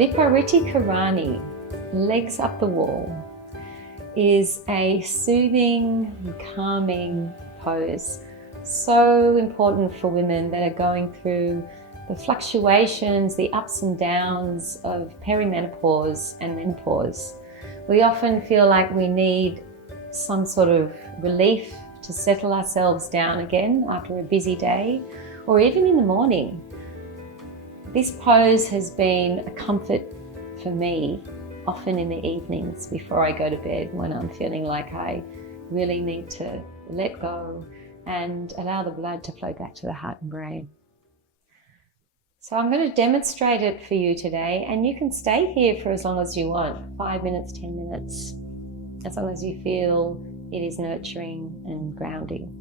Viparita Karani, legs up the wall, is a soothing and calming pose. So important for women that are going through the fluctuations, the ups and downs of perimenopause and menopause. We often feel like we need some sort of relief to settle ourselves down again after a busy day, or even in the morning. This pose has been a comfort for me, often in the evenings before I go to bed, when I'm feeling like I really need to let go and allow the blood to flow back to the heart and brain. So I'm going to demonstrate it for you today, and you can stay here for as long as you want, 5 minutes, 10 minutes, as long as you feel it is nurturing and grounding.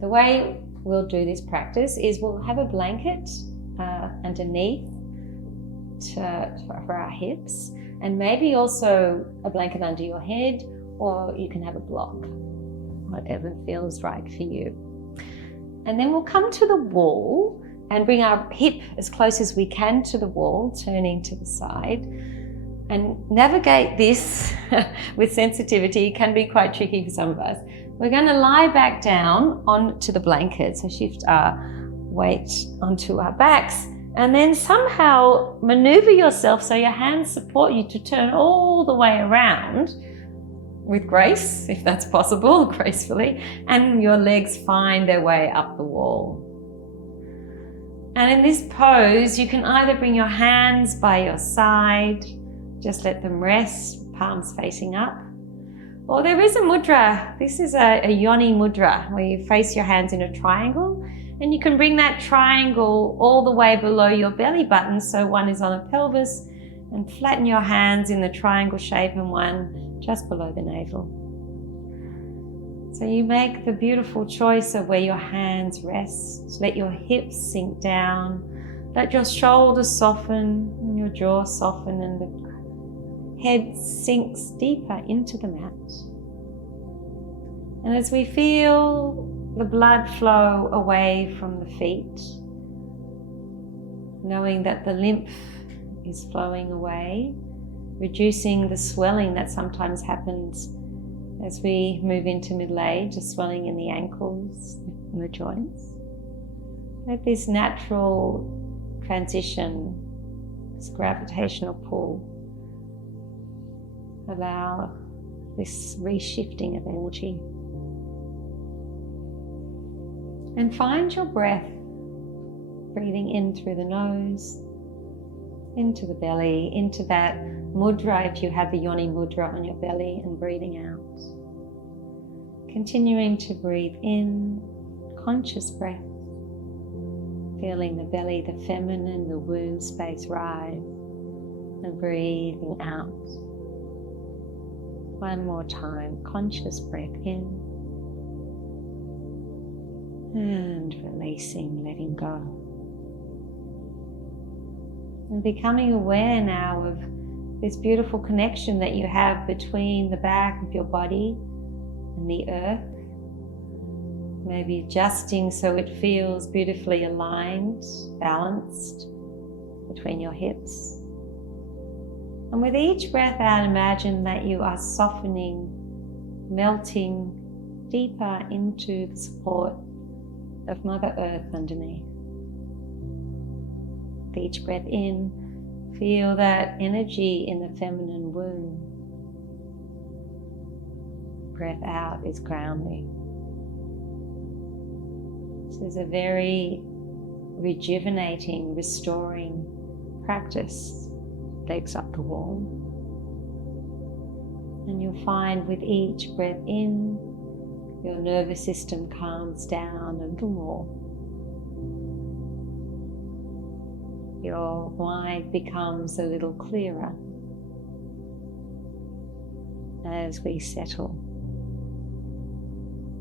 The way we'll do this practice is we'll have a blanket underneath for our hips, and maybe also a blanket under your head, or you can have a block, whatever feels right for you. And then we'll come to the wall and bring our hip as close as we can to the wall, turning to the side, and navigate this with sensitivity. It can be quite tricky for some of us. We're going to lie back down onto the blanket, so shift our weight onto our backs, and then somehow maneuver yourself so your hands support you to turn all the way around with grace, if that's possible, gracefully, and your legs find their way up the wall. And in this pose, you can either bring your hands by your side, just let them rest, palms facing up, or there is a mudra. This is a yoni mudra, where you face your hands in a triangle, and you can bring that triangle all the way below your belly button, so one is on a pelvis, and flatten your hands in the triangle shape, and one just below the navel. So you make the beautiful choice of where your hands rest. Let your hips sink down, let your shoulders soften, and your jaw soften, and the head sinks deeper into the mat. And as we feel the blood flow away from the feet, knowing that the lymph is flowing away, reducing the swelling that sometimes happens as we move into middle age, the swelling in the ankles and the joints. Let this natural transition, this gravitational pull, allow this reshifting of energy. And find your breath, breathing in through the nose, into the belly, into that mudra if you have the yoni mudra on your belly, and breathing out. Continuing to breathe in, conscious breath, feeling the belly, the feminine, the womb space rise, and breathing out. One more time, conscious breath in, and releasing, letting go. And becoming aware now of this beautiful connection that you have between the back of your body and the earth. Maybe adjusting so it feels beautifully aligned, balanced between your hips. And with each breath out, imagine that you are softening, melting deeper into the support of Mother Earth underneath. With each breath in, feel that energy in the feminine womb. Breath out is grounding. This is a very rejuvenating, restoring practice. Legs up the wall. And you'll find with each breath in, your nervous system calms down a little more. Your mind becomes a little clearer as we settle.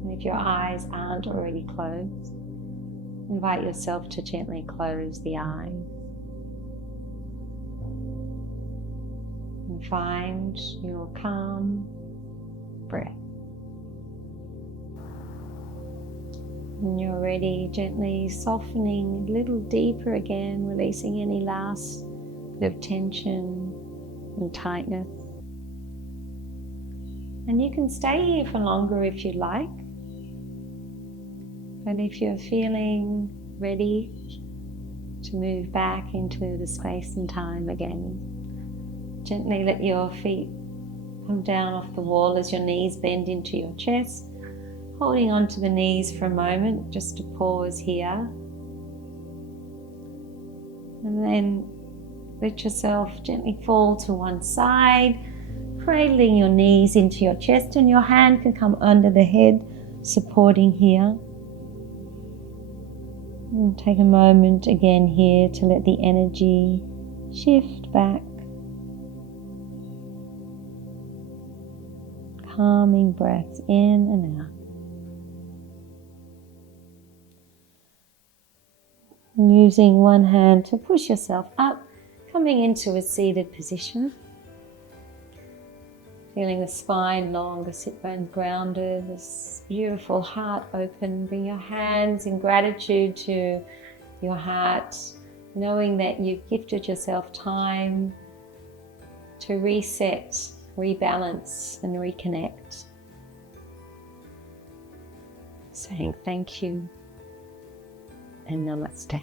And if your eyes aren't already closed, invite yourself to gently close the eyes. And find your calm breath. When you're ready, gently softening a little deeper again, releasing any last of tension and tightness. And you can stay here for longer if you like. But if you're feeling ready to move back into the space and time again, gently let your feet come down off the wall as your knees bend into your chest, holding onto the knees for a moment, just to pause here. And then let yourself gently fall to one side, cradling your knees into your chest, and your hand can come under the head, supporting here. And take a moment again here to let the energy shift back. Calming breaths in and out. And using one hand to push yourself up, coming into a seated position. Feeling the spine long, the sit bones grounded, this beautiful heart open. Bring your hands in gratitude to your heart, knowing that you've gifted yourself time to reset, rebalance and reconnect. Saying thank you and namaste.